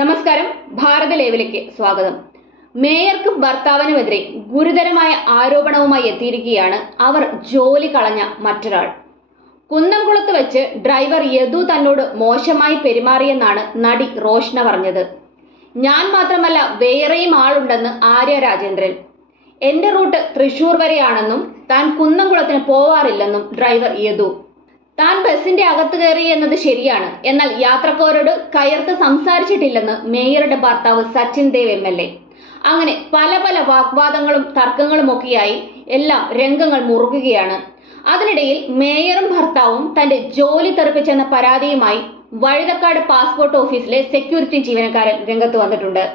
നമസ്കാരം, ഭാരത ലൈവിലേക്ക് സ്വാഗതം. മേയർക്കും ഭർത്താവിനുമെതിരെ ഗുരുതരമായ ആരോപണവുമായി എത്തിയിരിക്കുകയാണ് അവർ ജോലി കളഞ്ഞ മറ്റൊരാൾ. കുന്നംകുളത്ത് വെച്ച് ഡ്രൈവർ യദു തന്നോട് മോശമായി പെരുമാറിയെന്നാണ് നടി റോഷ്ന പറഞ്ഞത്. ഞാൻ മാത്രമല്ല, വേറെയും ആളുണ്ടെന്ന് ആര്യ രാജേന്ദ്രൻ. എന്റെ റൂട്ട് തൃശൂർ വരെയാണെന്നും താൻ കുന്നംകുളത്തിന് പോവാറില്ലെന്നും ഡ്രൈവർ യദു. താൻ ബസിന്റെ അകത്ത് കയറി എന്നത് ശരിയാണ്, എന്നാൽ യാത്രക്കാരോട് കയർത്ത് സംസാരിച്ചിട്ടില്ലെന്ന് മേയറുടെ ഭർത്താവ് സച്ചിൻ ദേവ് MLA. അങ്ങനെ പല വാഗ്വാദങ്ങളും തർക്കങ്ങളുമൊക്കെയായി എല്ലാം രംഗങ്ങൾ മുറുകുകയാണ്. അതിനിടയിൽ മേയറും ഭർത്താവും തന്റെ ജോലി തെറിപ്പിച്ചെന്ന പരാതിയുമായി വഴുതക്കാട് പാസ്പോർട്ട് ഓഫീസിലെ സെക്യൂരിറ്റി ജീവനക്കാരൻ രംഗത്ത് വന്നിട്ടുണ്ട്.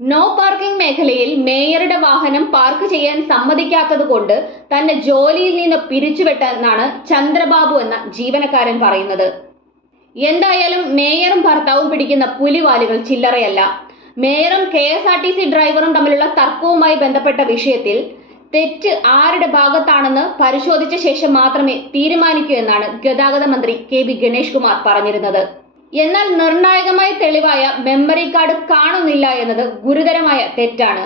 നോ പാർക്കിംഗ് മേഖലയിൽ മേയറുടെ വാഹനം പാർക്ക് ചെയ്യാൻ സമ്മതിക്കാത്തത് കൊണ്ട് തന്നെ ജോലിയിൽ നിന്ന് പിരിച്ചുവിട്ടെന്നാണ് ചന്ദ്രബാബു എന്ന ജീവനക്കാരൻ പറയുന്നത്. എന്തായാലും മേയറും ഭർത്താവും പിടിക്കുന്ന പുലിവാലുകൾ ചില്ലറയല്ല. മേയറും KSRTC ഡ്രൈവറും തമ്മിലുള്ള തർക്കവുമായി ബന്ധപ്പെട്ട വിഷയത്തിൽ തെറ്റ് ആരുടെ ഭാഗത്താണെന്ന് പരിശോധിച്ച ശേഷം മാത്രമേ തീരുമാനിക്കൂ എന്നാണ് ഗതാഗത മന്ത്രി KB ഗണേഷ് കുമാർ പറഞ്ഞിരുന്നത്. എന്നാൽ നിർണായകമായ തെളിവായ മെമ്മറി കാർഡ് കാണുന്നില്ല എന്നത് ഗുരുതരമായ തെറ്റാണ്.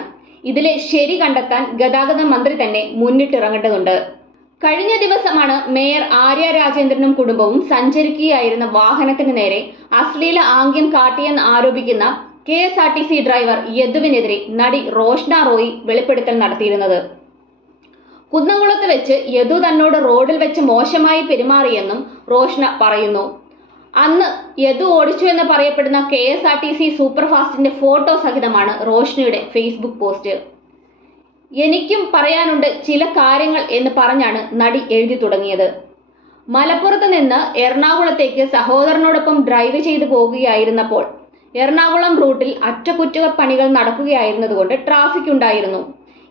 ഇതിലെ ശരി കണ്ടെത്താൻ ഗതാഗത മന്ത്രി തന്നെ മുന്നിട്ടിറങ്ങേണ്ടതുണ്ട്. കഴിഞ്ഞ ദിവസമാണ് മേയർ ആര്യ രാജേന്ദ്രനും കുടുംബവും സഞ്ചരിക്കുകയായിരുന്ന വാഹനത്തിന് നേരെ അശ്ലീല ആംഗ്യം കാട്ടിയെന്ന് ആരോപിക്കുന്ന KSRTC ഡ്രൈവർ യദുവിനെതിരെ നടി റോഷ്ന റോയി വെളിപ്പെടുത്തൽ നടത്തിയിരുന്നത്. കുന്നംകുളത്ത് വെച്ച് യദു തന്നോട് റോഡിൽ വെച്ച് മോശമായി പെരുമാറിയെന്നും റോഷ്ന പറയുന്നു. അന്ന് യദു ഓടിച്ചു എന്ന് പറയപ്പെടുന്ന KSRTC സൂപ്പർഫാസ്റ്റിന്റെ ഫോട്ടോ സഹിതമാണ് റോഷ്നയുടെ ഫേസ്ബുക്ക് പോസ്റ്റ്. എനിക്കും പറയാനുണ്ട് ചില കാര്യങ്ങൾ എന്ന് പറഞ്ഞാണ് നടി എഴുതി തുടങ്ങിയത്. മലപ്പുറത്ത് നിന്ന് എറണാകുളത്തേക്ക് സഹോദരനോടൊപ്പം ഡ്രൈവ് ചെയ്തു പോകുകയായിരുന്നപ്പോൾ എറണാകുളം റൂട്ടിൽ അറ്റകുറ്റപ്പണികൾ നടക്കുകയായിരുന്നതുകൊണ്ട് ട്രാഫിക് ഉണ്ടായിരുന്നു.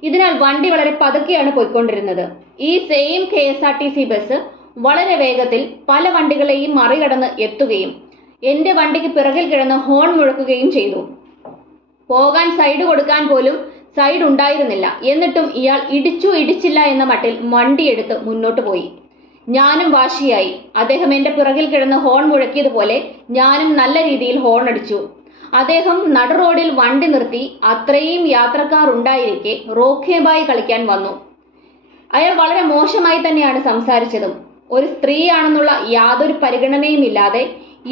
ഇതിനാൽ വണ്ടി വളരെ പതുക്കെയാണ് പോയിക്കൊണ്ടിരുന്നത്. ഈ സെയിം KSRTC ബസ് വളരെ വേഗത്തിൽ പല വണ്ടികളെയും മറികടന്ന് എത്തുകയും എന്റെ വണ്ടിക്ക് പിറകിൽ കിടന്ന് ഹോൺ മുഴക്കുകയും ചെയ്തു. പോകാൻ സൈഡ് കൊടുക്കാൻ പോലും സൈഡ് ഉണ്ടായിരുന്നില്ല. എന്നിട്ടും ഇയാൾ ഇടിച്ചില്ല എന്ന മട്ടിൽ വണ്ടിയെടുത്ത് മുന്നോട്ട് പോയി. ഞാനും വാശിയായി. അദ്ദേഹം എന്റെ പിറകിൽ കിടന്ന് ഹോൺ മുഴക്കിയതുപോലെ ഞാനും നല്ല രീതിയിൽ ഹോൺ അടിച്ചു. അദ്ദേഹം നടു റോഡിൽ വണ്ടി നിർത്തി അത്രയും യാത്രക്കാർ ഉണ്ടായിരിക്കെ റോക്കേബായി കളിക്കാൻ വന്നു. അയാൾ വളരെ മോശമായി തന്നെയാണ് സംസാരിച്ചതും. ഒരു സ്ത്രീയാണെന്നുള്ള യാതൊരു പരിഗണനയും ഇല്ലാതെ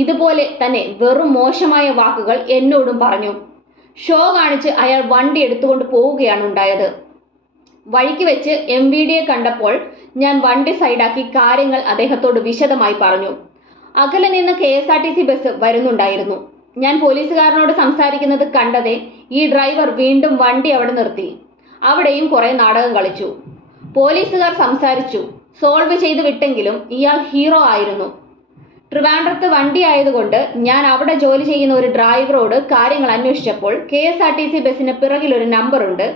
ഇതുപോലെ തന്നെ വെറും മോശമായ വാക്കുകൾ എന്നോടും പറഞ്ഞു. ഷോ കാണിച്ച് അയാൾ വണ്ടി എടുത്തുകൊണ്ട് പോവുകയാണ് ഉണ്ടായത്. വഴിക്ക് വെച്ച് MVDയെ കണ്ടപ്പോൾ ഞാൻ വണ്ടി സൈഡാക്കി കാര്യങ്ങൾ അദ്ദേഹത്തോട് വിശദമായി പറഞ്ഞു. അകലെ നിന്ന് KSRTC ബസ് വരുന്നുണ്ടായിരുന്നു. ഞാൻ പോലീസുകാരനോട് സംസാരിക്കുന്നത് കണ്ടതേ ഈ ഡ്രൈവർ വീണ്ടും വണ്ടി അവിടെ നിർത്തി. അവിടെയും കുറെ നാടകം കളിച്ചു. പോലീസുകാർ സംസാരിച്ചു, സോൾവ് ചെയ്ത് വിട്ടെങ്കിലും ഇയാൾ ഹീറോ ആയിരുന്നു. ട്രിവാൻഡ്രത്ത് വണ്ടി ആയതുകൊണ്ട് ഞാൻ അവിടെ ജോലി ചെയ്യുന്ന ഒരു ഡ്രൈവറോട് കാര്യങ്ങൾ അന്വേഷിച്ചപ്പോൾ KSRTC ബസ്സിന് പിറകിൽ ഒരു നമ്പർ ഉണ്ട്,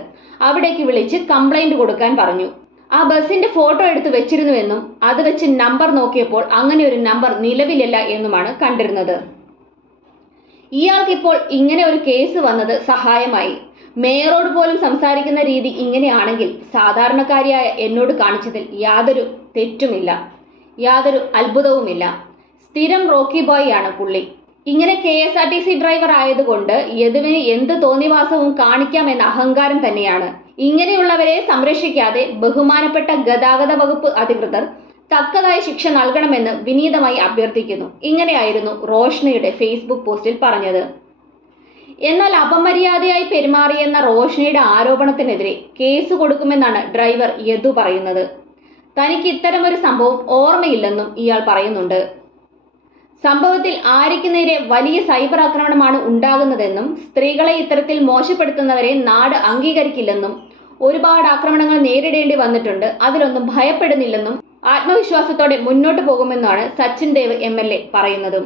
അവിടേക്ക് വിളിച്ച് കംപ്ലൈന്റ് കൊടുക്കാൻ പറഞ്ഞു. ആ ബസ്സിന്റെ ഫോട്ടോ എടുത്ത് വെച്ചിരുന്നുവെന്നും അത് വെച്ച് നമ്പർ നോക്കിയപ്പോൾ അങ്ങനെ ഒരു നമ്പർ നിലവിലില്ല എന്നുമാണ് കണ്ടിരുന്നത്. ഇയാൾക്കിപ്പോൾ ഇങ്ങനെ ഒരു കേസ് വന്നത് സഹായമായി. മേയറോട് പോലും സംസാരിക്കുന്ന രീതി ഇങ്ങനെയാണെങ്കിൽ സാധാരണക്കാരിയായ എന്നോട് കാണിച്ചതിൽ യാതൊരു തെറ്റുമില്ല, യാതൊരു അത്ഭുതവുമില്ല. സ്ഥിരം റോക്കി ബോയ് ആണ് പുള്ളി. ഇങ്ങനെ KSRTC ഡ്രൈവർ ആയതുകൊണ്ട് യദുവിന് എന്ത് തോന്നിവാസവും കാണിക്കാമെന്ന അഹങ്കാരം തന്നെയാണ്. ഇങ്ങനെയുള്ളവരെ സംരക്ഷിക്കാതെ ബഹുമാനപ്പെട്ട ഗതാഗത വകുപ്പ് അധികൃതർ തക്കതായ ശിക്ഷ നൽകണമെന്ന് വിനീതമായി അഭ്യർത്ഥിക്കുന്നു. ഇങ്ങനെയായിരുന്നു റോഷ്നയുടെ ഫേസ്ബുക്ക് പോസ്റ്റിൽ പറഞ്ഞത്. എന്നാൽ അപമര്യാദയായി പെരുമാറിയെന്ന റോഷ്നയുടെ ആരോപണത്തിനെതിരെ കേസ് കൊടുക്കുമെന്നാണ് ഡ്രൈവർ യദു പറയുന്നത്. തനിക്ക് ഇത്തരമൊരു സംഭവം ഓർമ്മയില്ലെന്നും ഇയാൾ പറയുന്നുണ്ട്. സംഭവത്തിൽ ആര്യയ്ക്ക് നേരെ വലിയ സൈബർ ആക്രമണമാണ് ഉണ്ടാകുന്നതെന്നും സ്ത്രീകളെ ഇത്തരത്തിൽ മോശപ്പെടുത്തുന്നവരെ നാട് അംഗീകരിക്കില്ലെന്നും ഒരുപാട് ആക്രമണങ്ങൾ നേരിടേണ്ടി വന്നിട്ടുണ്ട്, അതിലൊന്നും ഭയപ്പെടുന്നില്ലെന്നും ആത്മവിശ്വാസത്തോടെ മുന്നോട്ട് പോകുമെന്നാണ് സച്ചിൻ ദേവ് MLA പറയുന്നതും.